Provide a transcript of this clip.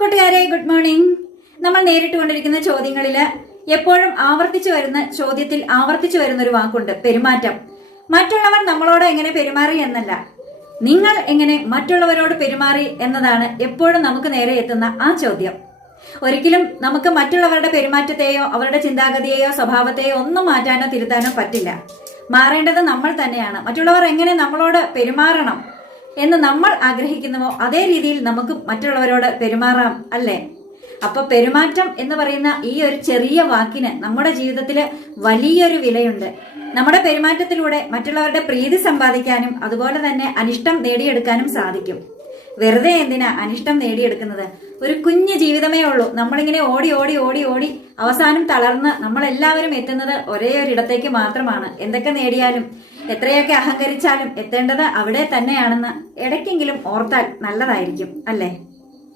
കൂട്ടുകാരെ good morning. നമ്മൾ നേരിട്ടുകൊണ്ടിരിക്കുന്ന ചോദ്യങ്ങളിൽ എപ്പോഴും ആവർത്തിച്ചു വരുന്ന ചോദ്യത്തിൽ ആവർത്തിച്ചു വരുന്ന ഒരു വാക്കുണ്ട്, പെരുമാറ്റം. മറ്റുള്ളവർ നമ്മളോട് എങ്ങനെ പെരുമാറി എന്നല്ല, നിങ്ങൾ എങ്ങനെ മറ്റുള്ളവരോട് പെരുമാറി എന്നതാണ് എപ്പോഴും നമുക്ക് നേരെ എത്തുന്ന ആ ചോദ്യം. ഒരിക്കലും നമുക്ക് മറ്റുള്ളവരുടെ പെരുമാറ്റത്തെയോ അവരുടെ ചിന്താഗതിയെയോ സ്വഭാവത്തെയോ ഒന്നും മാറ്റാനോ തിരുത്താനോ പറ്റില്ല. മാറേണ്ടത് നമ്മൾ തന്നെയാണ്. മറ്റുള്ളവർ എങ്ങനെ നമ്മളോട് പെരുമാറണം എന്ന് നമ്മൾ ആഗ്രഹിക്കുന്നുവോ അതേ രീതിയിൽ നമുക്ക് മറ്റുള്ളവരോട് പെരുമാറാം, അല്ലേ? അപ്പൊ പെരുമാറ്റം എന്ന് പറയുന്ന ഈ ഒരു ചെറിയ വാക്കിന് നമ്മുടെ ജീവിതത്തിൽ വലിയൊരു വിലയുണ്ട്. നമ്മുടെ പെരുമാറ്റത്തിലൂടെ മറ്റുള്ളവരുടെ പ്രീതി സമ്പാദിക്കാനും അതുപോലെ തന്നെ അനിഷ്ടം നേടിയെടുക്കാനും സാധിക്കും. വെറുതെ എന്തിനാ അനിഷ്ടം നേടിയെടുക്കുന്നത്? ഒരു കുഞ്ഞു ജീവിതമേ ഉള്ളൂ. നമ്മളിങ്ങനെ ഓടി ഓടി ഓടി ഓടി അവസാനം തളർന്ന് നമ്മളെല്ലാവരും എത്തുന്നത് ഒരേ ഒരിടത്തേക്ക് മാത്രമാണ്. എന്തൊക്കെ നേടിയാലും എത്രയൊക്കെ അഹങ്കരിച്ചാലും എത്തേണ്ടത് അവിടെ തന്നെയാണെന്ന് ഇടയ്ക്കെങ്കിലും ഓർത്താൽ നല്ലതായിരിക്കും, അല്ലേ?